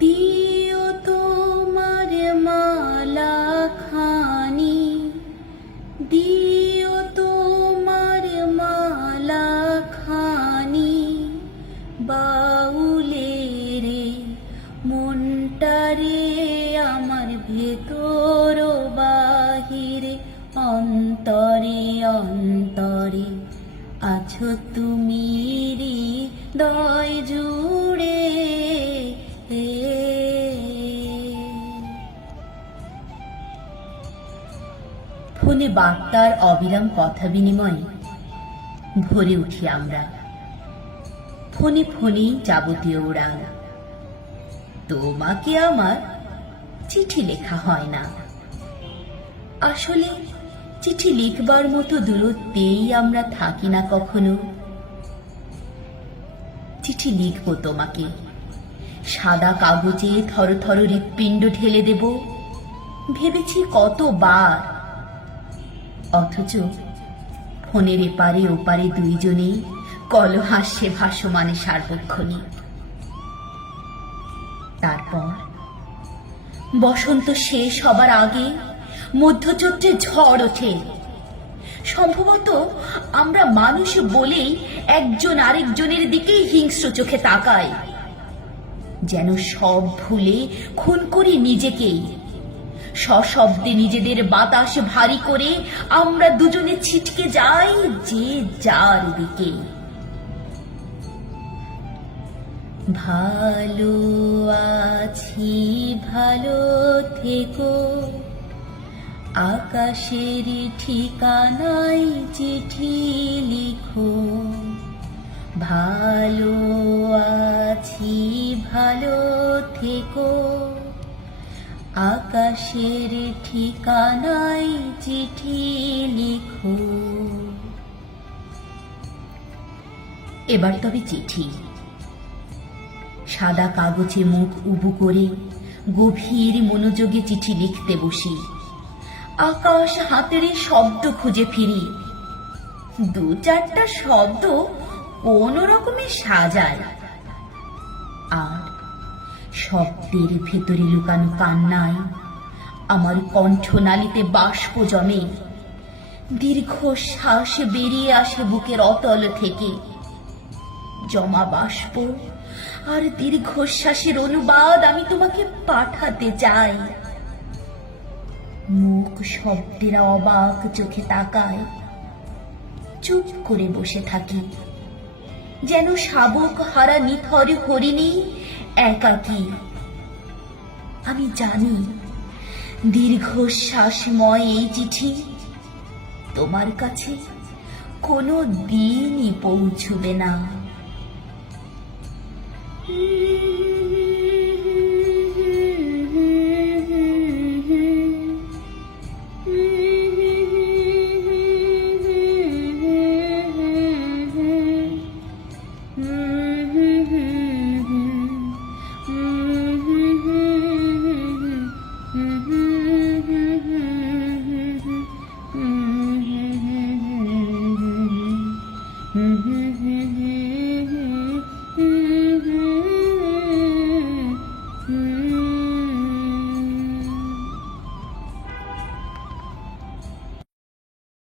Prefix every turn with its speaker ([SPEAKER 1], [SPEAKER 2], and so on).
[SPEAKER 1] দিও তোমার মালা খানি। দিও তোমার মালা খানি। বাউলে রে মনটারে আমার ভেতর বাহিরে, অন্তরে অন্তরে। আছো তুমি হৃদয় জুড়ে ফোনে বার্তার অবিরাম কথা বিনিময়ে ভরে উঠি আমরা। ফোনে ফোনেই যাবতীয় উড়ান। তোমাকে আমার চিঠি লেখা হয় না। আসলে চিঠি লিখবার মতো দূরত্বেই আমরা থাকি না কখনো। চিঠি লিখব তোমাকে। সাদা কাগজে থর থর হৃৎপিণ্ড ঢেলে দেব। ভেবেছি কতবার অথচ ফোনের এপারে ওপারে দুইজনেই কলহাস্যে ভাসমানে সার্বক্ষণিক। তারপর বসন্ত শেষ হবার আগে মধ্যচত্রে ঝড় ওঠে। সম্ভবত আমরা মানুষ বলেই একজন আরেকজনের দিকেই হিংস্র চোখে তাকাই। যেন সব ভুলে খুন করি নিজেকেই। সশব্দে নিজেদের বাতাস ভারী করে আমরা দুজনে ছিটকে যাই যে যার দিকে। ভালো আছি, ভালো থেকো। আকাশের ঠিকানায় চিঠি লিখো। ভালো আকাশের ঠিকানায় চিঠি লিখো। এবার তবে চিঠি। সাদা কাগজে মুখ উবু করে গভীর মনোযোগে চিঠি লিখতে বসি। আকাশ হাতের শব্দ খুঁজে ফিরি। দু চারটা শব্দ কোন রকমে সাজায়। আর শব্দের ভেতরে লুকানো কান্নায় আমার কণ্ঠনালীতে বাষ্প জমে। দীর্ঘ শ্বাস বেরিয়ে আসে বুকের অতল থেকে। জমা বাষ্প আর দীর্ঘশ্বাসের অনুবাদ আমি তোমাকে পাঠাতে চাই। মুখ শব্দেরা অবাক চোখে তাকায়। চুপ করে বসে থাকি। যেন শাবক হারা নিথর হরিণী একাকী। আমি জানি দীর্ঘশ্বাসময় এই চিঠি তোমার কাছে কোনো দিনই পৌঁছবে না।